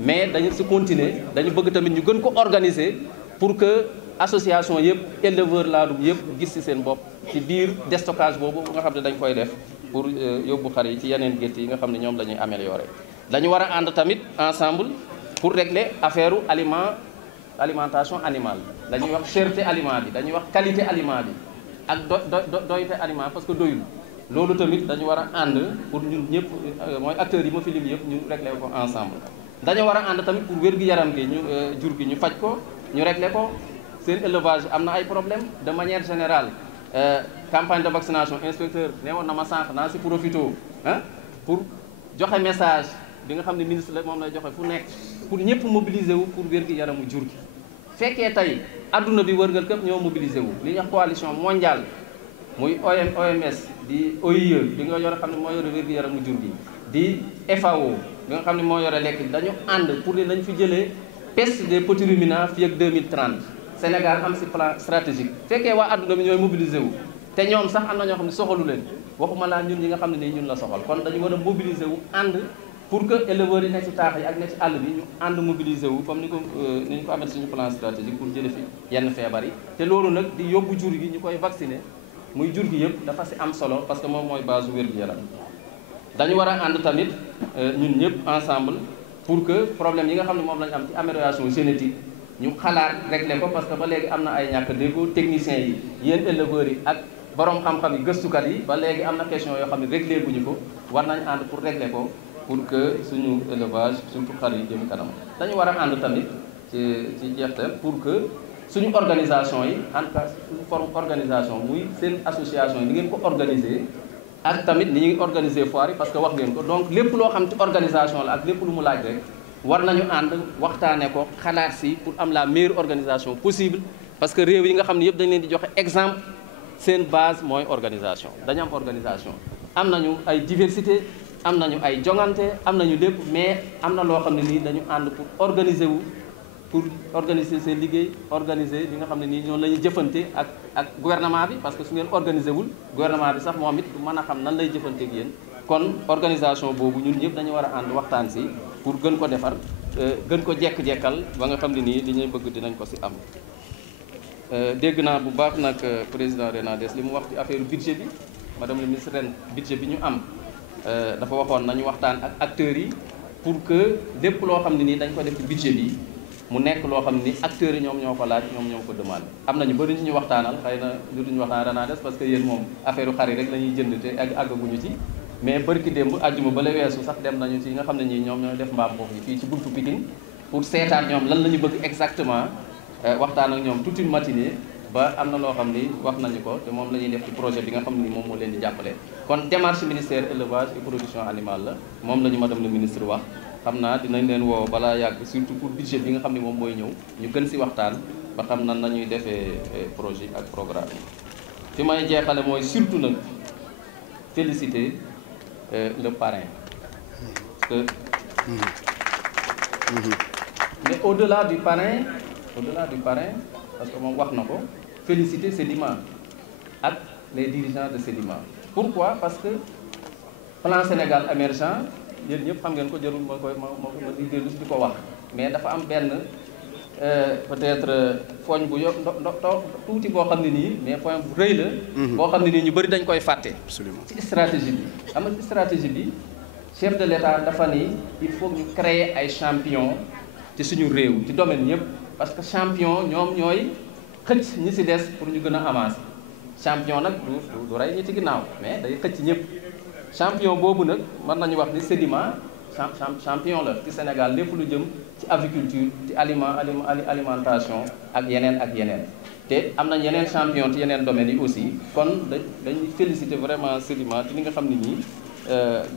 mais dañu si continuer dañu bëgg tamit ñu gën ko organiser pour que association yëpp éleveur laadum yëpp gis ci seen bopp ci biir déstockage boobu nga xam ne dañ koy def pour yóbbu xar yi ci yeneen gétt yi nga xam ne ñoom la ñuy améliorer. dañu war a ànd tamit ensemble pour régler affaire alimentation animale dañuy wax cherté aliment bi dañuy wax qualité aliment bi ak doyte aliment parce que doyul loolu tamit dañu war a ànd pour ñun ñëpp mooy acteurs yi ma fi lim yëpp ñu régler ko ensemble. dañu war a ànd tamit pour wér-gu-yaram gi ñu jur gi ñu faj ko ñu régler ko. seen élevage am na ay problème de manière générale campagne de vaccination inspecteur ne woon na ma sànq naa si profito pour joxe message bi nga xam ne ministre la moom lay joxe fu nekk pour ñëpp mobiliser wu pour wér-gu-yaramu jur gi fekkee tey adduna bi wërngal képp ñoo mobiliser wu li ñuy wax coalition mondiale muy OMS di OIE bi nga yore xam ne moo yore wér-gu-yaramu jur gi di FAO bi nga xam ne moo yore lekk dañu ànd pour ne nañ fi jëlee peste des petits ruminants fii ak 2030 Sénégal am si plan stratégique fekkee waa adduna bi ñooy mobiliser wu te ñoom sax am na ñoo xam ne soxalu leen waxuma laa ñun ñi nga xam ne nii ñun la soxal kon dañu war a mobiliser wu ànd pour que éleveurs yi nekk ci taax yi ak nekk ci àll bi ñu ànd mobiliser wu comme ni ñu ko amee suñu plan stratégique pour jële fi yenn feebar yi te loolu nag di yóbbu jur gi ñu koy vacciner muy jur gi yëpp dafa si am solo parce que moom mooy base wér-gu-yaram dañu war a ànd tamit ñun ñëpp ensemble pour que problème yi nga xam ne moom lañu am ci amélioration génétique ñu xalaat régler ko parce que ba léegi am na ay ñàkk déggoo techniciens yi yéen éleveurs yi ak borom xam-xam yi gëstukat yi ba léegi am na question yoo xam ne réglé bu ñu ko war nañ ànd pour régler ko pour que suñu élevage surtout xar yi jëm kanam dañu war a ànd tamit ci jeextal pour que suñu organisation yi en tout cas suñu forme organisation muy seen association yi ni ngeen ko organiser ak tamit ni ñuy organiser foire yi parce que wax ngeen ko donc lépp loo xam ci organisation la ak lépp lu mu laaj rek war nañu ànd waxtaanee ko xalaat si pour am la meilleure organisation possible parce que réew yi nga xam ne yëpp dañ leen di joxe exemple seen base mooy organisation dañu am organisation am nañu ay diversité am nañu ay jongante am nañu lépp mais am na loo xam ne nii dañu ànd pour organiser wu pour organiser seen liggéey organiser li nga xam ne nii ñoom la ñuy jëfante ak gouvernement bi parce que su ngeen organiser wul gouvernement bi sax moom it mën a xam nan lay jëfante ak yéen kon organisation boobu ñun ñëpp dañu war a ànd waxtaan si pour gën ko defar gën ko jekk-jekkal ba nga xam ne nii li ñuy bëgg dinañ ko si am dégg naa bu baax nag président Renades li mu wax ci affaire budget bi madame le ministre ren budget bi ñu am dafa waxoon nañu waxtaan ak acteurs yi pour que lépp loo xam ne nii dañ ko def ci budget bi mu nekk loo xam ni acteurs yi ñoom ñoo ko laaj ñoom ñoo ko demandé am nañu bëri ñu waxtaanal xëy na lu duñu waxtaan Renades parce que yéen moom affaire xar yi rek la ñuy jënd te àggaguñu ci mais bërki démb àjjuma ba la weesu sax dem nañu ci nga xam ne ñii ñoom ñooy def mbaam foofu yi fii ci buntu Pikine pour seetaat ñoom lan la ñu bëgg exactement waxtaan ak ñoom toute une matinée ba am na loo xam ni wax nañu ko te moom la ñuy def ci projet bi nga xam ne ni moom moo leen di jàppale kon démarche ministère élevage et production animale la moom la ñu madame le ministre wax xam naa dinañ leen woo balaa yàgg surtout pour budget bi nga xam ne moom mooy ñëw ñu gën si waxtaan ba xam nan nañuy defee projet ak programme fi may jeexale mooy surtout nag féliciter le parrain parce que mais au-delà du parrain parce que moom wax na ko féliciter Sedima ak les dirigeants de Sedima pourquoi parce que plan Sénégal émergent yéen ñëpp xam ngeen ko jarul ma di dellu di ko wax mais dafa am benn peut-être poñ bu yo tuuti boo xam ne nii mais point bu rëy la boo xam ne nii ñu bëri dañ koy fàtte ci stratégie bi am na ci stratégie bi chef de l'État dafa ni il faut ñu créer ay champion ci suñu réew ci domaine yëpp parce que champion ñoom ñooy xëcc ñi ci des pour ñu gën a avancer champion nag du rey ñi ci ginnaaw mais day xëcc ñëpp champion boobu nag mën nañu wax ni Sedima champion la ci Sénégal lépp lu jëm ci aviculture ci alimentation ak yeneen te am nañ yeneen champion ci yeneen domaines yi aussi kon dañuy féliciter vraiment Sedima ci li nga xam ne nii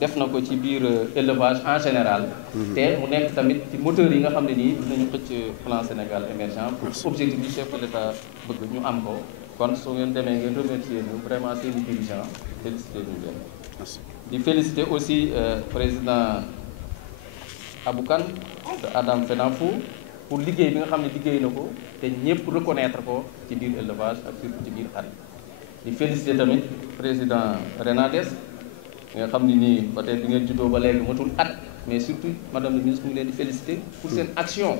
def na ko ci biir élevage en général te mu nekk tamit ci moteur yi nga xam ne nii dinañu xëcc plan Sénégal émergent pour objectif bi chef de l'État bëgg ñu am ko kon su ngeen demee ngeen remercier ñu vraiment seeni dirigeants féliciter ñu leen di féliciter aussi président Aboukan de Adam Fenafou pour liggéey bi nga xam ne liggéey na ko te ñëpp reconnaître ko ci biir élevage ak surtout ci biir xar di féliciter tamit président Renades nga xam ne nii peut-être di ngeen juddoo ba léegi matul at mais surtout madame le ministre mu ngi leen di féliciter pour seen action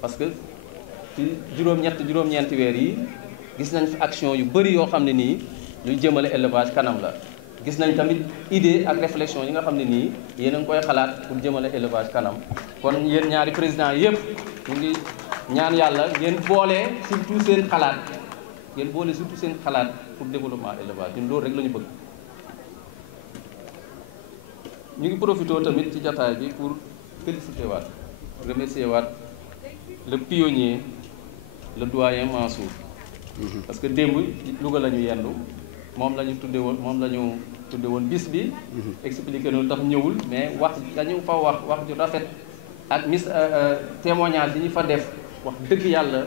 parce que ci juróom-ñeenti weer yi gis nañ fi action yu bëri yoo xam ne nii luy jëmale élevage kanam la gis nañ tamit idée ak réflexion yi nga xam ne nii yéen a ngi koy xalaat pour jëmale élevage kanam kon yéen ñaari président yëpp ñu ngi ñaan yàlla ngeen boole surtout seen xalaat pour développement élevage ñun loolu rek la ñu bëgg ñu ngi profité tamit ci jataay bi pour féliciter waat remercier waat le pionnier le doyen Mansour parce que démb Louga la ñu yendu moom la ñu tudde woon bis bi expliqué noonu tax ñëwul mais wax dañu fa wax ju rafet ak témoignage yi ñu fa def wax dëgg yàlla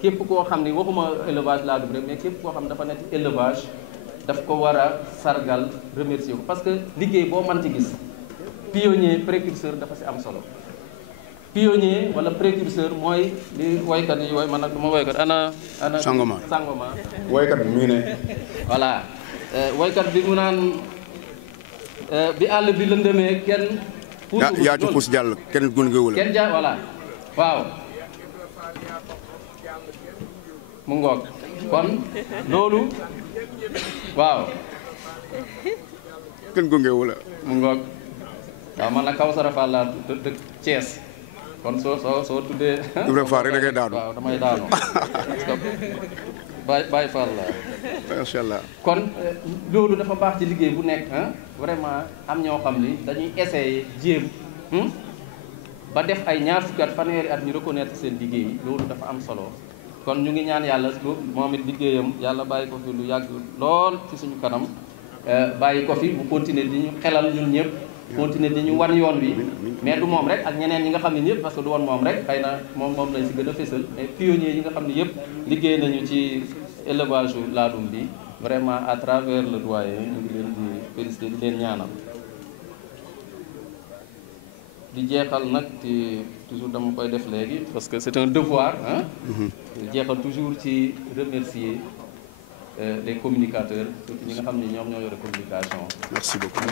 képp koo xam ni waxuma élevage laa dugg rek mais képp koo xam dafa nekk élevage daf ko war a sargal remercier ko parce que liggéey boo mën ci gis pionnier précurseur dafa si am solo pionnier wala précurseur mooy li woykat yi woy man nag du ma woykat ana Sangoma woykat bi mu ngi ne voilà woykat bi mu naan bi àll bi lëndëmee kenn yaa ci puus jàll kenn gunge kenn ja voilà waaw mu ngoog kon loolu waaw kenn gunge wala mu ngoog waaw man nag Kawsara Fall laa dëkk Thiès kon soo tuddee Ibrahima Fall rek da ngay daanu waaw damay daanu parce que Baye Fall la macha allah kon loolu dafa baax ci liggéey bu nekk vraiment am ñoo xam ni dañuy essayer jéem ba def ay ñaar fukki at fanweeri at ñu reconnaître seen liggéey loolu dafa am solo kon ñu ngi ñaan yàlla moom it liggéeyam yàlla bàyyi ko fi lu yàgg lool ci suñu kanam bàyyi ko fi bu continuer di ñu xelal ñun ñëpp continuer di ñu wan yoon bi mais du moom rek ak ñeneen ñi nga xam ne ñëpp parce que du woon moom rek xëy na moom lañ si gën a fésal mais pionniers yi nga xam ne yëpp liggéey nañu ci élevage laadum bi vraiment à travers le doyen ñu ngi leen di féliciter di leen ñaanal di jeexal nag ci toujours dama koy def léegi parce que c'est un devoir hein di jeexal toujours ci remercier les communicateurs surtout ñi nga xam ne ñoom ñoo yore communication. Merci beaucoup.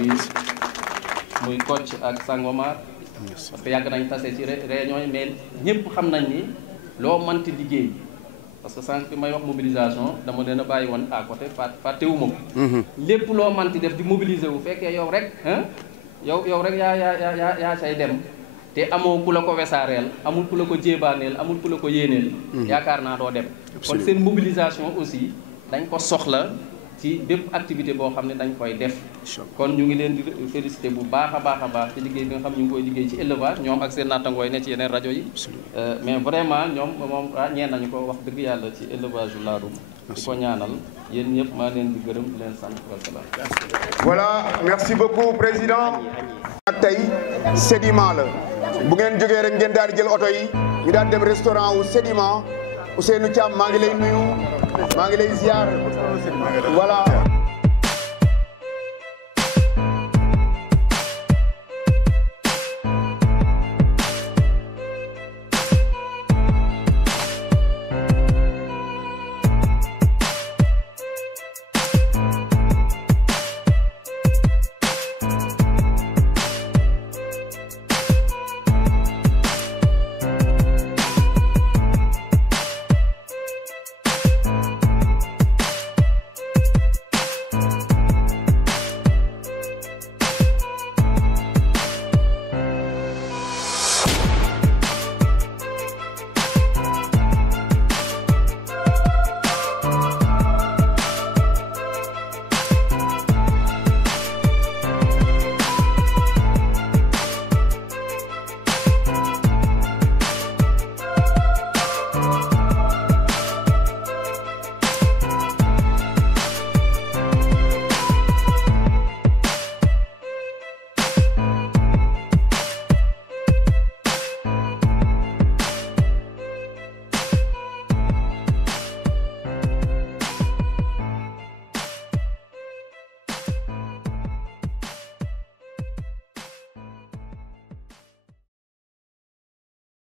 muy Kocc ak Sangomar. parce que yàgg nañ tase ci réunion yi mais ñëpp xam nañ ni loo mënti liggéey parce que sànq bi may wax mobilisation dama leen a bàyyi woon à côté fàttewuma ko. lépp loo mënti def di mobiliser wu fekkee yow rek yow rek yaa say dem te amoo ku la ko wesaareel amul ku la ko jéebaaneel amul ku la ko yéeneel. yaakaar naa doo dem. kon seen mobilisation aussi dañ ko soxla ci bépp activité boo xam ne dañ koy def. kon ñu ngi leen di féliciter bu baax a baax ci liggéey bi nga xam ñu ngi koy liggéey ci élevage ñoom ak seen nattangoo yi ne ci yeneen rajo yi. mais vraiment ñoom moom ñeen nañu ko wax dëgg yàlla ci élevage yu laadum. di ko ñaanal yéen ñëpp maa leen di gërëm di leen sant wasalaam. Voilà, merci beaucoup président. ak tey Sedima la bu ngeen jógee rek ngeen daal di jël oto yi ñu daal dem restaurant wu Sedima Ousseynou Thiam maa ngi lay nuyu maa ngi lay ziar voilà.